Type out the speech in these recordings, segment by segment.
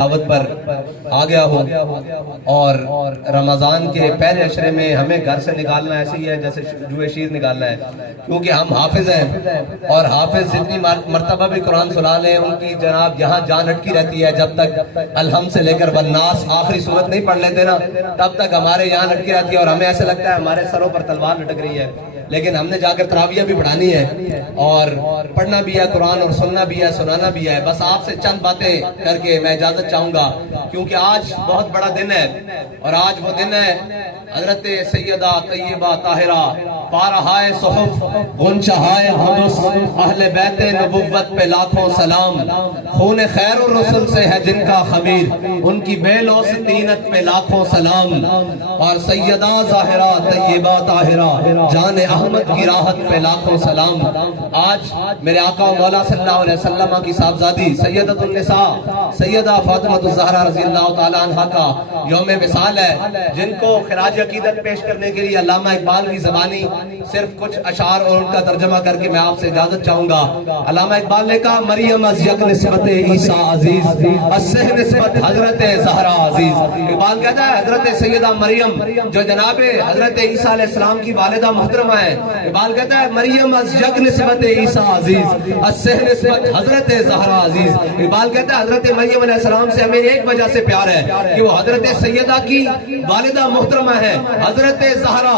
دعوت پر آ گیا ہوں اور رمضان کے پہلے عشرے میں ہمیں گھر سے نکالنا ایسے ہی ہے جیسے جوئے شیر نکالنا ہے، کیونکہ ہم حافظ ہیں اور حافظ جتنی مرتبہ بھی قرآن سنا لیں ان کی جناب یہاں جان اٹکی رہتی ہے۔ جب تک الحمد سے لے کر والناس آخری سورت نہیں پڑھ لیتے نا تب تک ہمارے یہاں لٹکی رہتی ہے اور ہمیں ایسے لگتا ہے ہمارے سروں پر تلوار لٹک رہی ہے، لیکن ہم نے جا کر تراویح بھی پڑھانی ہے اور پڑھنا بھی ہے قرآن اور سننا بھی ہے، سنانا بھی ہے۔ بس آپ سے چند باتیں کر کے میں اجازت چاہوں گا کیونکہ آج بہت بڑا دن ہے اور آج وہ دن ہے حضرت سیدہ طیبہ طاہرہ پارہائے صحف غنچہائے قدس اہل بیت نبوت پہ لاکھوں سلام، خون خیر الرسل سے ہے جن کا خمیر ان کی بے لوث طینت پہ لاکھوں سلام، اور سیدہ ظاہرہ طیبہ طاہرہ جان احمد کی راحت پہ لاکھوں سلام۔ آج میرے آقا مولا صلی اللہ علیہ وسلم کی صاحبزادی سیدۃ النساء سیدہ فاطمہ الزہرا رضی اللہ تعالی عنہا کا یوم وصال ہے، جن کو خراج عقیدت پیش کرنے کے لیے علامہ اقبال کی زبانی صرف کچھ اشعار اور ان کا ترجمہ کر کے میں آپ سے اجازت چاہوں گا۔ علامہ اقبال نے کہا مریم از یک نسبت عیسیٰ عزیز اسہ نسبت حضرت زہرا عزیز۔ اقبال کہتا ہے حضرت سیدہ مریم جو جناب حضرت عیسیٰ علیہ السلام کی والدہ محترمہ ہے، اقبال کہتا ہے مریم از یک نسبت عیسیٰ عزیز اسہ نسبت حضرت زہرا عزیز۔ اقبال کہتا ہے حضرت مریم علیہ السلام سے ہمیں ایک وجہ سے پیار ہے کہ وہ حضرت سیدہ کی والدہ محترمہ ہے حضرت زہرا،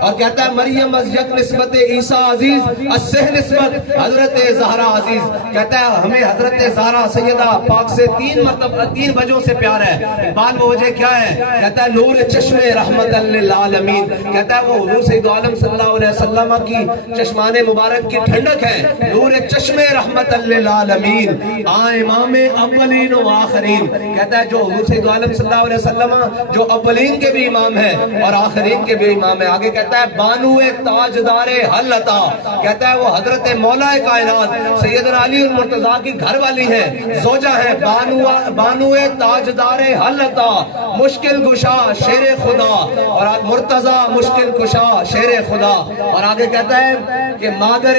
اور کہتا ہے مریم از یک نسبت عیسیٰ عزیز اسہ نسبت حضرت زہرا عزیز۔ کہتا ہے ہمیں حضرت زہرا سیدہ پاک سے تین وجہوں سے پیار ہے۔ اقبال وہ وجہ کیا ہے؟ کہتا ہے نور چشم رحمت للعالمین، کہتا ہے وہ حضور سید عالم صلی اللہ علیہ وسلم کی چشمان مبارک کی ٹھنڈک ہے، نور چشم رحمت للعالمین امام اولین و آخرین۔ کہتا ہے جو حضور سید عالم صلی اللہ علیہ وسلم جو اولین کے بھی امام ہے اور آخرین کے بھی امام ہے۔ آگے کہتا ہے بانو تاجدار حل عطا، کہتا ہے وہ حضرت مولا کائنات سیدنا علی المرتضیٰ کی گھر والی ہے، زوجہ ہے، بانو تاجدار حل عطا مشکل گشا شیر خدا، اور مرتضیٰ مشکل کشا شیر خدا۔ اور آگے کہتا ہے کہ مادر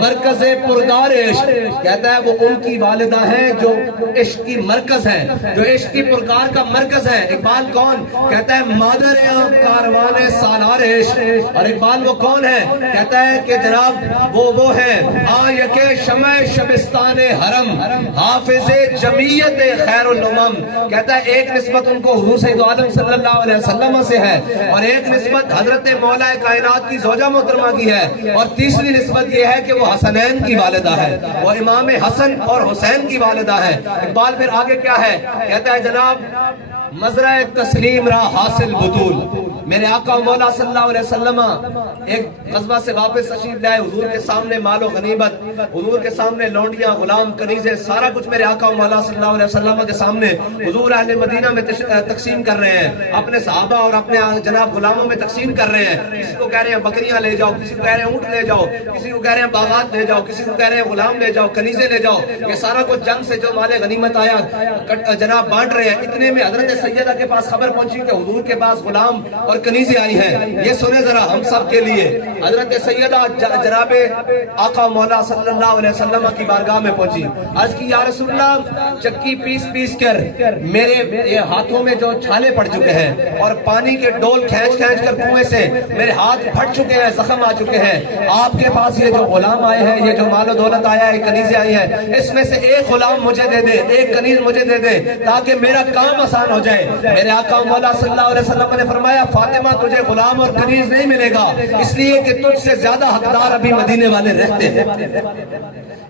مرکز پردار عشق، کہتا ہے وہ ان کی والدہ ہے جو عشق کی مرکز ہے، جو عشق کی پرکار کا مرکز ہے۔ اقبال کون؟ کہتا ہے مادر کاروان سالار عشق، اور اقبال وہ کون ہے؟ کہتا ہے کہ جناب وہ ہے آیک شمع شبستان حرم حافظ جمعیت خیر الامم۔ کہتا ہے ایک نسبت ان کو حضور سید عالم صلی اللہ علیہ وسلم سے ہے اور ایک نسبت حضرت مولا کائنات کی زوجہ محترمہ کی ہے، اور تیسری نسبت یہ ہے کہ وہ حسنین کی والدہ ہے، وہ امام حسن اور حسین کی والدہ ہے۔ اقبال پھر آگے کیا ہے؟ کہتا ہے جناب مزرعہ تسلیم را حاصل بطول، میرے آقا مولا صلی اللہ علیہ وسلم ایک غزوہ سے واپس تشریف لائے، حضور کے سامنے مال و غنیمت، حضور کے سامنے لونڈیاں غلام کنیزیں سارا کچھ میرے آقا مولا صلی اللہ علیہ وسلم کے سامنے حضور اہل مدینہ میں تقسیم کر رہے ہیں، اپنے صحابہ اور اپنے جناب غلاموں میں تقسیم کر رہے ہیں۔ کسی کو کہہ رہے ہیں بکریاں لے جاؤ، کسی کو کہہ رہے ہیں اونٹ لے جاؤ، کسی کو کہہ رہے ہیں باغات لے جاؤ، کسی کو کہہ رہے ہیں غلام لے جاؤ، کنیزیں لے جاؤ، یہ سارا کچھ جنگ سے جو مال غنیمت آیا جناب بانٹ رہے ہیں۔ اتنے میں حضرت سیدہ کے پاس خبر پہنچی کہ حضور کے پاس غلام اور کنیزیں آئی ہیں۔ یہ سنے ذرا ہم سب کے لیے، حضرت سیدہ جناب آقا مولا صلی اللہ علیہ وسلم کی بارگاہ میں پہنچی، عرض کی یا رسول اللہ چکی پیس کر میرے ہاتھوں میں جو چھالے پڑ چکے ہیں اور پانی کے ڈول کھینچ کر کنویں سے میرے ہاتھ پھٹ چکے ہیں، زخم آ چکے ہیں، آپ کے پاس یہ جو غلام آئے ہیں، یہ جو مال و دولت آیا ہے، کنیزیں آئی ہیں، اس میں سے ایک غلام مجھے دے دے، ایک کنیز مجھے دے دے تاکہ میرا کام آسان ہو جائے۔ میرے آقا مولا صلی اللہ علیہ وسلم نے فرمایا فاطمہ تجھے غلام اور کنیز نہیں ملے گا، اس لیے کہ تجھ سے زیادہ حقدار ابھی مدینے والے رہتے ہیں۔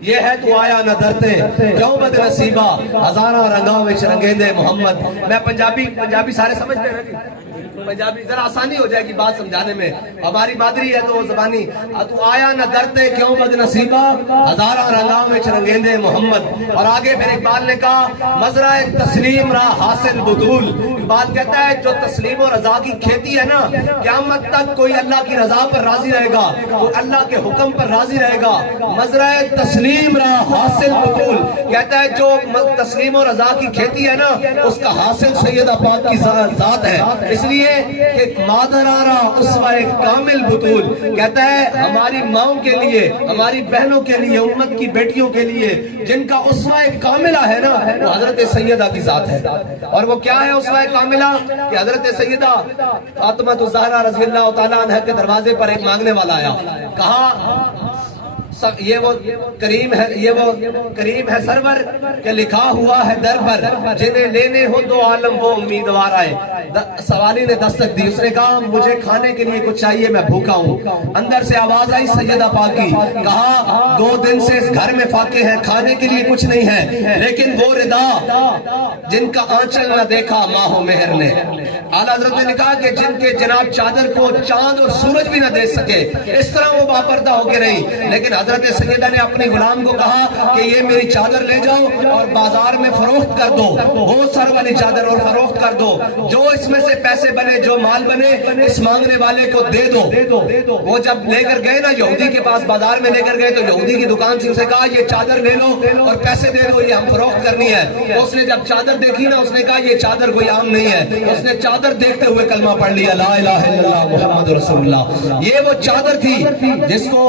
یہ ہے تو آیا نہ درتے کیوں بد نصیبہ ہزارہ رنگاں وچ رنگیندے محمد۔ میں پنجابی سارے سمجھتے ہیں، پنجابی ذرا آسانی ہو جائے گی بات سمجھانے میں، ہماری مادری ہے تو زبانی۔ تو آیا نہ درتے کیوں بد نصیبہ ہزارہ رنگاں وچ رنگیندے محمد۔ اور آگے پھر اقبال نے کہا مزرعہ تسلیم را حاصل بطول، اقبال کہتا ہے جو تسلیم و رضا کی کھیتی ہے نا، قیامت تک کوئی اللہ کی رضا پر راضی رہے گا، وہ اللہ کے حکم پر راضی رہے گا۔ مزرعہ تسلیم را حاصل بطول، کہتا ہے جو تسلیم و رضا کی کھیتی ہے نا اس کا حاصل سیدہ پاک کی ذات ہے، اس لیے کہ مادرارا اسوہ کامل بطول، کہتا ہے ہماری ماؤں کے لیے، ہماری بہنوں کے لیے، امت کی بیٹیوں کے لیے جن کا اسوہ کاملہ ہے نا، وہ حضرت سیدہ کی ذات ہے۔ اور وہ کیا ہے اسوہ کاملہ؟ کہ حضرت سیدہ فاطمہ الزہرا رضی اللہ تعالیٰ عنہ کے دروازے پر ایک مانگنے والا آیا، کہا یہ وہ کریم ہے سرور کہ لکھا ہوا ہے در پر، جنہیں لینے ہو دو عالم وہ امیدوار آئے۔ سوالی نے دستک دی، اس نے کہا مجھے کھانے کے لیے کچھ چاہیے، میں بھوکا ہوں۔ اندر سے آواز آئی سیدہ پاک کی، کہا 2 دن سے اس گھر میں فاقے ہیں، کھانے کے لیے کچھ نہیں ہے، لیکن وہ ردا جن کا آنچل نہ دیکھا ماہ و مہر نے۔ اعلیٰ حضرت نے کہا کہ جن کے جناب چادر کو چاند اور سورج بھی نہ دیکھ سکے، اس طرح وہ باپردہ ہو کے رہی، لیکن حضرت سیدہ نے اپنی غلام کو کہا کہ یہ میری چادر لے جاؤ اور بازار میں فروخت کر دو، وہ سر والی چادر اور فروخت کر دو، جو اس میں سے پیسے بنے، جو مال بنے، اس مانگنے والے کو دے دو۔ وہ جب لے کر گئے نا یہودی کے پاس، بازار میں لے کر گئے، تو یہودی کی دکان سے اسے کہا یہ چادر لے لو اور پیسے دے دو، یہ ہم فروخت کرنی ہے۔ اس نے جب چادر دیکھی نا، اس نے کہا یہ چادر کوئی عام نہیں ہے، اس نے چادر دیکھتے ہوئے کلمہ پڑھ لیا، لا الہ الا اللہ محمد رسول اللہ۔ یہ وہ چادر تھی جس کو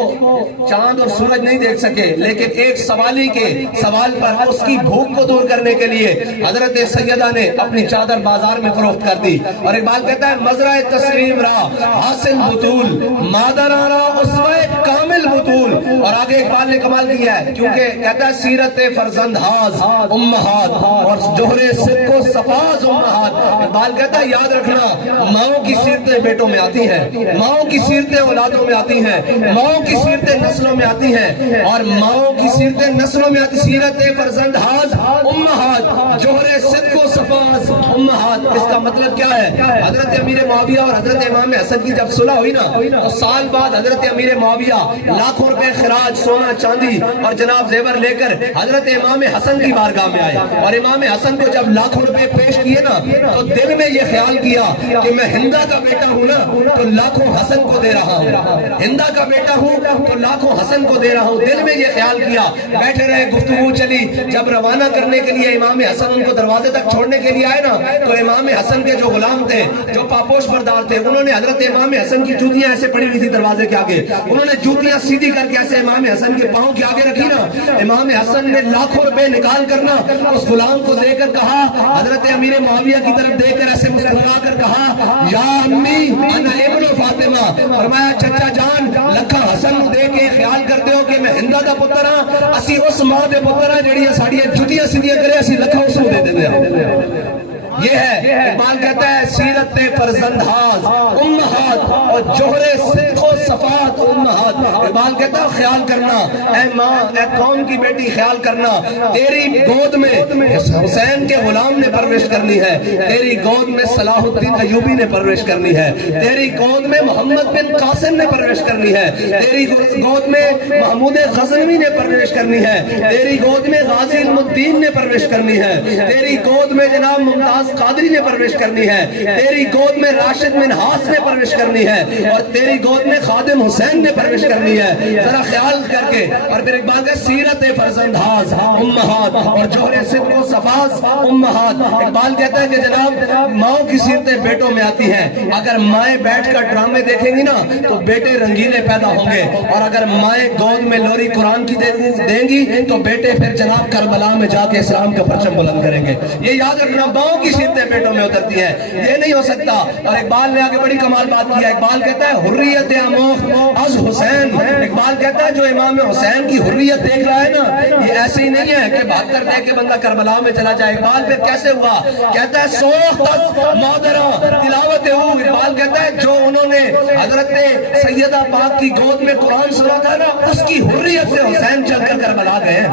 چاند اور سورج نہیں دیکھ سکے، لیکن ایک سوالی کے سوال پر اس کی بھوک کو دور کرنے کے لیے حضرت سیدہ نے اپنی چادر بازار میں فروخت کر دی۔ اور اقبال کہتا ہے مزرع تسلیم را حاصل بطول، مادر آرا اسوہ کامل بطول۔ اور آگے اقبال نے کمال کیا ہے، کیونکہ کہتا ہے سیرت فرزند ہاز امہات اور جوہر صدق و صفاز امہات۔ اقبال کہتا ہے یاد رکھنا ماؤں کی سیرتیں بیٹوں میں آتی ہیں، ماؤں کی سیرتیں اولادوں میں آتی ہیں، ماؤں کی سیرتیں نسلوں میں آتی ہیں، اور ماؤں کی سیرتیں نسلوں میں آتی۔ سیرت فرزند ہاز امہات جوہر صدق و صفاز امہات۔ اس کا مطلب کیا ہے؟ حضرت امیر معاویہ اور حضرت امام حسن کی جب صلح ہوئی نا، تو سال بعد حضرت امیر معاویہ لاکھوں روپے خراج، سونا چاندی اور جناب زیور لے کر حضرت امام حسن کی بارگاہ میں آئے، اور امام حسن کو جب لاکھوں روپے پیش کیے نا، تو دل میں یہ خیال کیا کہ میں ہندہ کا بیٹا ہوں نا، تو لاکھوں حسن کو دے رہا ہوں، ہندہ کا بیٹا ہوں تو لاکھوں حسن کو دے رہا ہوں۔ دل میں یہ خیال کیا، بیٹھے رہے، گفتگو چلی۔ جب روانہ کرنے کے لیے امام حسن ان کو دروازے تک چھوڑنے کے لیے آئے نا، تو امام حسن کے جو غلام تھے، جو پاپوش بردار تھے، انہوں نے حضرت امام حسن کی جوتیاں ایسے پڑی ہوئی تھی دروازے کے آگے، انہوں نے جوتیاں سیدھی کر کے ایسے امام حسن کے پاؤں کے آگے رکھی نا۔ امام حسن نے لاکھوں روپے نکال کر نا اس غلام کو دے کر کہا، حضرت امیر معاویہ کی طرف دیکھ کر ایسے مسکرا کر کہا یا امی انا ابن فاطمہ، فرمایا چچا جان لکھا حسن دے کے خیال کرتے ہو کہ میں ہندہ دا پتر ہاں، اسی اس ماں دے پتر ہاں جڑیاں ساڑیاں جتیاں سیدھیاں کرے، اسی لکھا اس کو دے دیندے ہیں۔ یہ ہے اقبال کہتا ہے سیرت فرزند ہاز امہات اور جوہر صدق و صفات امہات۔ اقبال کہتا ہے خیال کرنا اے ماں، اے قوم کی بیٹی، خیال کرنا تیری گود میں حسین کے غلام نے پرورش کرنی ہے، تیری گود میں صلاح الدین ایوبی نے پرورش کرنی ہے، تیری گود میں محمد بن قاسم نے پرورش کرنی ہے، تیری گود میں محمود غزنوی نے پرورش کرنی ہے، تیری گود میں غازی علم الدین نے پرورش کرنی ہے، تیری گود میں جناب ممتاز قادری نے پرورش کرنی ہے، تیری گود میں راشد منہاس نے پرورش کرنی ہے، اور تیری گود میں خادم حسین نے پرورش کرنی ہے۔ ذرا خیال کر کے، اور پھر اقبال کا سیرت فرزند ہاز امہات اور جوہر صدق و صفاز امہات۔ اقبال کہتا ہے کہ جناب ماؤں کی سیرتیں بیٹوں میں آتی ہیں، اگر مائیں بیٹھ کر ڈرامے دیکھیں گی نا تو بیٹے رنگیلے پیدا ہوں گے، اور اگر مائیں گود میں لوری قرآن کی دیں گی تو بیٹے پھر جناب کربلا میں جا کے اسلام کا پرچم بلند کریں گے۔ یہ یاد رکھنا، ماؤں کی سیرتیں بیٹوں میں اترتی ہیں، یہ نہیں ہو سکتا۔ اور اقبال نے آگے بڑی کمال بات کیا، اقبال کہتا ہے حریت آموخت از حسین۔ اقبال کہتا ہے جو امام حسین کی حریت دیکھ رہا ہے نا، یہ ایسے ہی نہیں ہے کہ بھاگ کر دے کے بندہ کربلا میں چلا جائے۔ اقبال پھر کیسے ہوا؟ کہتا ہے سوخت از مادرہ تلاوت ہو۔ اقبال کہتا ہے جو انہوں نے حضرت سیدہ پاک کی گود میں قرآن سنا تھا نا، اس کی حریت سے حسین چل کر کربلا گئے۔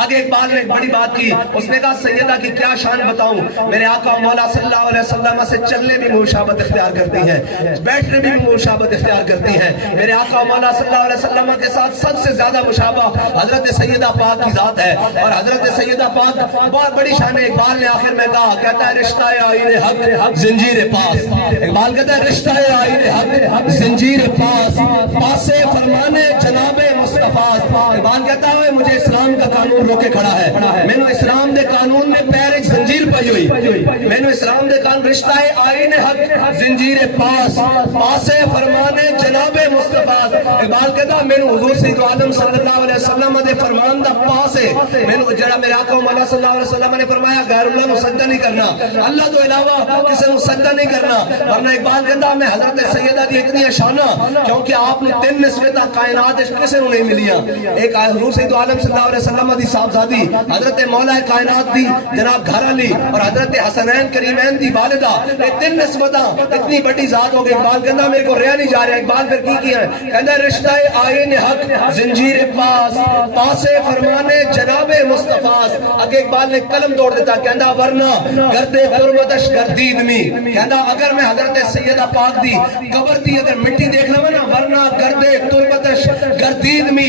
آگے اقبال نے ایک بڑی بات کی، اس نے کہا سیدہ کی کیا شان بتاؤں، میرے آقا مولا صلی اللہ علیہ وسلم سے چلنے بھی مشابہت اختیار کرتی ہیں، بیٹھنے بھی مشابہت اختیار کرتی ہیں۔ میرے آقا مولا صلی اللہ علیہ وسلم کے ساتھ سب سے زیادہ مشابہ حضرت سیدہ پاک کی ذات ہے، اور حضرت سیدہ پاک بہت بڑی شان ہے۔ اقبال نے آخر میں کہا، کہتا ہے رشتہ آئین حق زنجیر پاس۔ اقبال کہتا ہے رشتہ آئین حق زنجیر پاس، پاسے فرمانے جناب مصطفیٰ۔ اقبال کہتا ہے مجھے اسلام کا قانون روکے کھڑا ہے، میں نے اسلام دے قانون میں پیر ایک زنجیر پئی ہوئی مینو اسلام دے کان رشتہ ہے آئین حق زنجیر پاس پاسے فرمانے جناب مصطفیٰ اقبال کہتا مینو حضور سید عالم صلی اللہ علیہ وسلم دے فرمان دا پاس ہے مینو جڑا میرے آقا مولا صلی اللہ علیہ وسلم نے فرمایا غیر اللہ نو سجدہ نہیں کرنا اللہ تو علاوہ کسی نو سجدہ نہیں کرنا ورنہ اقبال کہتا میں حضرت سیدہ دی اتنی شانہ کیونکہ آپ نے 3 نسبتہ کائنات کسی نو نہیں ملیا ایک حضور سید عالم صلی اللہ علیہ وسلم دی صاحبزادی حضرت مولا کائنات دی جناب گھر علی اور حضرت حسنین کریمین دی والدہ یہ 3 نسبتہ اتنی بڑی ذات ہو گئی اقبال کہتا میرے کو رہا نہیں جا رہا اقبال پھر کی کیا ہے کہتا رشتہ آئین حق زنجیر پاس پاسے فرمانے جناب مصطفیٰ اگر اقبال نے قلم توڑ دیتا کہتا ورنہ گردے حرمتش گردید می کہتا اگر میں حضرت سیدہ پاک دی قبر دی اگر مٹی دیکھ لوں نا ورنہ گردے تربتش گردید می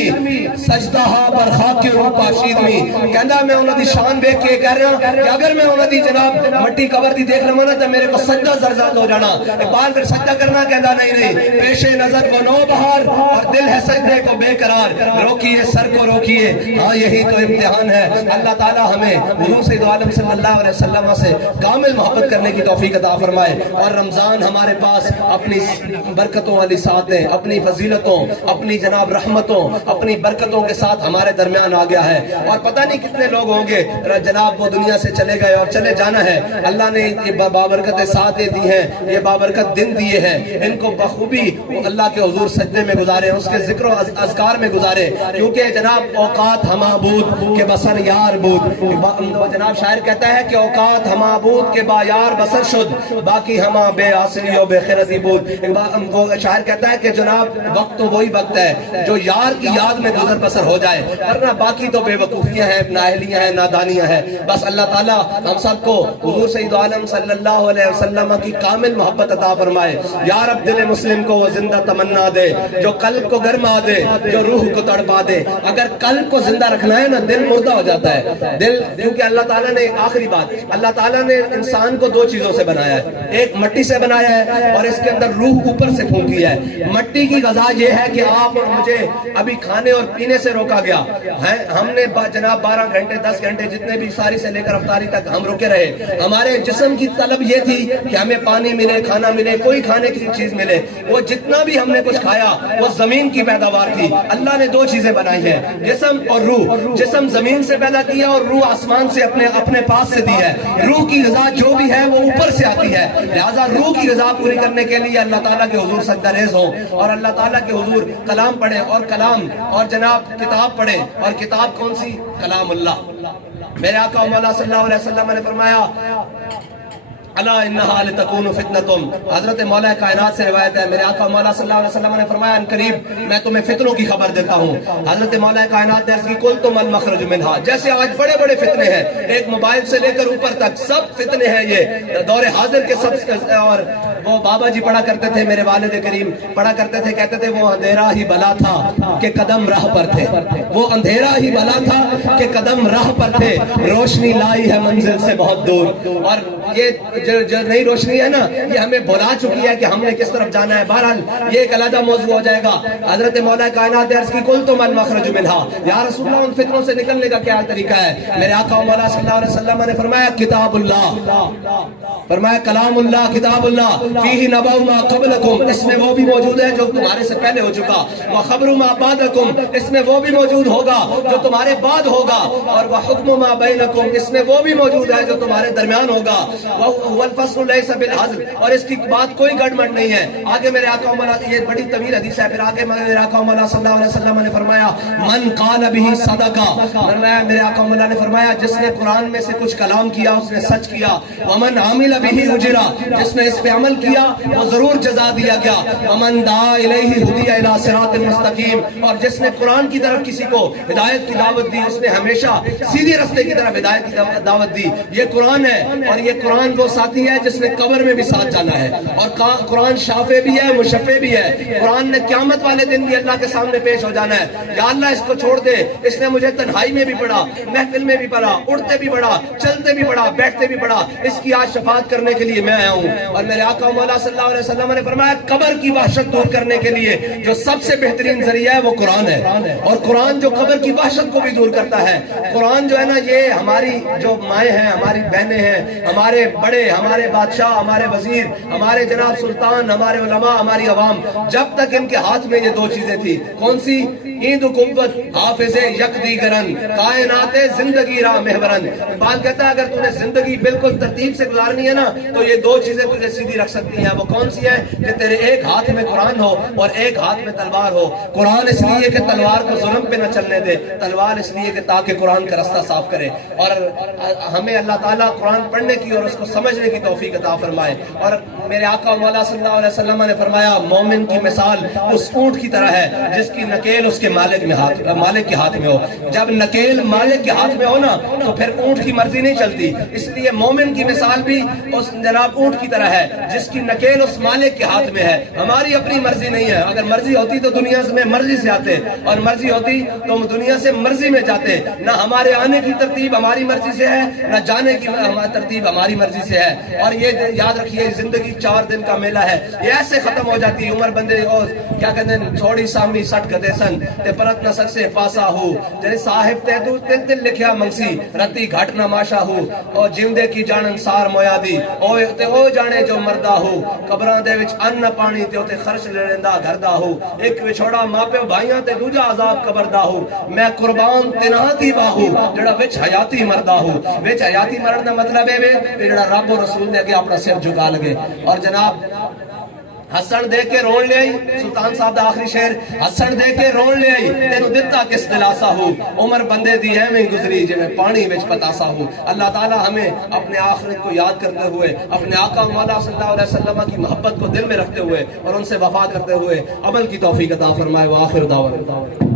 سجدہ پر خاک کے روح پاشید می کہتا میں انہوں دی شان بیک کے کہہ رہا ہوں کہ اگر میں انہوں دی جناب مٹی قبر دی دیکھ لوں نا تو میرے کو سجدہ زرزاد ہو جانا اقبال پھر سجدہ کرنا کہتا نہیں پیش نظر وہ نو بہار اور دل ہے سجدے کو بے قرار روکیے سر کو روکیے ہاں یہی تو امتحان ہے اللہ تعالی ہمیں حضور سید عالم صلی اللہ علیہ وسلم سے کامل محبت کرنے کی توفیق عطا فرمائے اور رمضان ہمارے پاس اپنی برکتوں والی ساتیں اپنی فضیلتوں اپنی جناب رحمتوں اپنی برکتوں کے ساتھ ہمارے درمیان آ گیا ہے اور پتہ نہیں کتنے لوگ ہوں گے جناب وہ دنیا سے چلے گئے اور چلے جانا ہے اللہ نے یہ بابرکت ساتیں دی ہیں یہ بابرکت دن دیے ہیں ان کو بخوبی اللہ کے حضور سجدے میں گزارے اس کے ذکر و اذکار میں گزارے کیونکہ جناب اوقات ہما بود کے بسر یار بود جناب شاعر کہتا ہے کہ اوقات ہما بود کے با یار بسر شد باقی ہما بے آسری و بے خیرتی بود شاعر کہتا ہے کہ جناب وقت تو وہی وقت ہے جو یار کی یاد میں گزر بسر ہو جائے ورنہ باقی تو بے وقوفیاں ہیں نااہلیاں ہیں نادانیاں ہیں بس اللہ تعالیٰ ہم سب کو حضور سید عالم صلی اللہ علیہ وسلم کی کامل محبت عطا فرمائے یا رب دل مسلم کو وہ زندہ تمنا دے جو قلب کو گرما دے جو روح کو تڑپا دے اگر قلب کو زندہ رکھنا ہے نا دل مردہ ہو جاتا ہے دل کیونکہ اللہ تعالیٰ نے آخری بات اللہ تعالیٰ نے انسان کو 2 چیزوں سے بنایا ہے ایک مٹی سے بنایا ہے اور اس کے اندر روح اوپر سے پھونکی ہے مٹی کی غذا یہ ہے کہ آپ اور مجھے ابھی کھانے اور پینے سے روکا گیا ہم نے جناب 12 گھنٹے 10 گھنٹے جتنے بھی ساری سے لے کر افطاری تک ہم رکے رہے ہمارے جسم کی طلب یہ تھی کہ ہمیں پانی ملے کھانا ملے کوئی کھانے کی چیز ملے وہ جتنا بھی ہم نے کچھ کھایا وہ زمین کی پیداوار تھی اللہ نے 2 چیزیں بنائی ہیں جسم اور روح جسم زمین سے پیدا کیا اور روح آسمان سے اپنے پاس سے دی ہے روح کی غذا جو بھی ہے وہ اوپر سے آتی ہے لہذا روح کی غذا پوری کرنے کے لیے اللہ تعالیٰ کے حضور سجدہ ریز ہو اور اللہ تعالیٰ کے حضور کلام پڑھیں اور کلام اور جناب کتاب پڑھیں اور کتاب کون سی کلام اللہ میرے آقا مولا صلی اللہ علیہ وسلم نے فرمایا اللہ انہا لتکون فتنتم حضرت مولا کائنات سے روایت ہے میرے آقا مولا صلی اللہ علیہ وسلم نے فرمایا ان قریب میں تمہیں فتنوں کی خبر دیتا ہوں حضرت مولا کائنات نے عرض کی کل تم المخرج منہا جیسے آج بڑے بڑے فتنے ہیں ایک موبائل سے لے کر اوپر تک سب فتنے ہیں یہ دور حاضر کے سب اور وہ بابا جی پڑھا کرتے تھے میرے والد کریم پڑھا کرتے تھے کہتے تھے وہ اندھیرا ہی بلا تھا کہ قدم راہ پر تھے وہ اندھیرا ہی بلا تھا کہ قدم راہ پر تھے روشنی لائی ہے منزل سے بہت دور اور یہ جو نئی روشنی ہے نا یہ ہمیں بھلا چکی ہے کہ ہم نے کس طرف جانا ہے بہرحال یہ ایک علیحدہ موضوع ہو جائے گا حضرت مولا کائنات عرض کی کل تم المخرج منہا یا رسول اللہ ان فتنوں سے نکلنے کا کیا طریقہ ہے میرے آقا مولا صلی اللہ علیہ وسلم نے فرمایا کتاب اللہ فرمایا کلام اللہ کتاب اللہ فیہ نبأ ما قبلکم اس میں وہ بھی موجود ہے جو تمہارے سے پہلے ہو چکا وخبر ما بعدکم اس میں وہ بھی موجود ہوگا جو تمہارے بعد ہوگا اور وحکم ما بینکم اس میں وہ بھی موجود ہے جو تمہارے درمیان ہوگا والفصل لیس بالعدل اور اس کی بات کوئی گڑبڑ نہیں ہے آگے میرے آقا مولا یہ بڑی طویل حدیث ہے پھر آگے میرے آقا مولا صلی اللہ علیہ وسلم نے فرمایا من قال به صدقہ میرے آقا مولا نے فرمایا جس نے قرآن میں سے کچھ کلام کیا اس نے سچ کیا ومن عمل به اجرا جس نے اس پہ عمل کیا وہ ضرور جزا دیا گیا ومن دعا الیہ ہدی الی صراط مستقیم اور جس نے قرآن کی طرف کسی کو ہدایت کی دعوت دی اس نے ہمیشہ سیدھے راستے کی طرف ہدایت کی دعوت دی یہ قرآن ہے اور یہ قرآن کو ساتھی ہے جس نے قبر میں بھی ساتھ جانا ہے، اور قرآن شافع بھی ہے، مشفع بھی ہے۔ قرآن نے قیامت والے دن بھی اللہ کے سامنے پیش ہو جانا ہے۔ یا اللہ اس کو چھوڑ دے، اس نے مجھے تنہائی میں بھی پڑھا، محفل میں بھی پڑھا، اٹھتے بھی پڑھا، چلتے بھی پڑھا، بیٹھتے بھی پڑھا، اس کی آج شفاعت کرنے کے لیے میں آیا ہوں۔ اور میرے آقا مولا صلی اللہ علیہ وسلم نے فرمایا قبر کی وحشت دور کرنے کے لیے جو سب سے بہترین ذریعہ ہے وہ قرآن ہے، اور قرآن جو قبر کی وحشت کو بھی دور کرتا ہے۔ قرآن جو ہے نا، یہ ہماری جو مائیں ہیں، ہماری بہنیں ہیں، ہمارے بڑے، ہمارے بادشاہ، ہمارے وزیر، ہمارے جناب سلطان، ہمارے علماء، ہماری عوام، جب تک ان کے ہاتھ میں یہ دو چیزیں تھی، کون سی؟ عید و قوت حافظ یک دیگرن، کائنات زندگی راہ محورن۔ اقبال کہتا ہے اگر تُونے زندگی بالکل ترتیب سے گزارنی ہے نا تو یہ دو چیزیں تجھے سیدھی رکھ سکتی ہیں۔ وہ کون سی ہے؟ کہ تیرے ایک ہاتھ میں قرآن ہو اور ایک ہاتھ میں تلوار ہو۔ قرآن اس لیے کہ تلوار کو ظلم پہ نہ چلنے دے، تلوار اس لیے کہ تاکہ قرآن کا رستہ صاف کرے، اور ہمیں اللہ تعالیٰ قرآن پڑھنے کی اور اس کو سمجھنے کی توفیق عطا فرمائے۔ اور میرے آقا مولا صلی اللہ علیہ وسلم نے فرمایا مومن کی مثال اس اونٹ کی طرح ہے جس کی نکیل اس کے مالک کے ہاتھ میں ہو۔ جب نکیل مالک کے ہاتھ میں ہو نا تو پھر اونٹ کی مرضی نہیں چلتی، اس لیے مومن کی مثال بھی اس جناب اونٹ کی طرح ہے جس کی نکیل اس مالک کے ہاتھ میں ہے۔ ہماری اپنی مرضی نہیں ہے، اگر مرضی ہوتی تو دنیا میں مرضی سے آتے، اور مرضی ہوتی تو ہم دنیا سے مرضی میں جاتے۔ نہ ہمارے آنے کی ترتیب ہماری مرضی سے ہے، نہ جانے کی ترتیب ہماری مرضی سے ہے۔ اور یہ یاد رکھیے زندگی 4 دن کا میلہ ہے، یہ ایسے ختم ہو جاتی ہے۔ عمر بندے اور کیا کہتے ہیں تھوڑی سامی سٹ گدے سن تے پرت نہ سک سے پاسا ہو، جیسے صاحب تے دو تن دن لکھیا منگسی رتی گھٹ نہ ماشا ہو، اور جیندے کی جانن سار مویادی او جانے جو مردہ ہو، قبراں دے وچ ان نہ پانی تے اوتے خرچ لیندا گھردا ہو، ایک وچھوڑا ماں پیو بھائیاں تے دوجا عذاب قبردا ہو، میں قربان تینا دی باہو جڑا وچ حیاتی مردہ ہو۔ وچ حیاتی مرن دا مطلب ہے جڑا رب اور رسول نے اگے اپنا سر جھکا لگے۔ اور جناب ہسن دے کے رون لے آئی، سلطان صاحب دا آخری شعر، ہسن دے کے رون لے آئی تینو دتا کس دلاسا ہو، عمر بندے دی ایویں گزری جویں پانی وچ پتاسا ہو۔ اللہ تعالیٰ ہمیں اپنے آخرت کو یاد کرتے ہوئے، اپنے آقا مولا صلی اللہ علیہ وسلم کی محبت کو دل میں رکھتے ہوئے اور ان سے وفا کرتے ہوئے عمل کی توفیق عطا فرمائے۔ وآخر دعوانا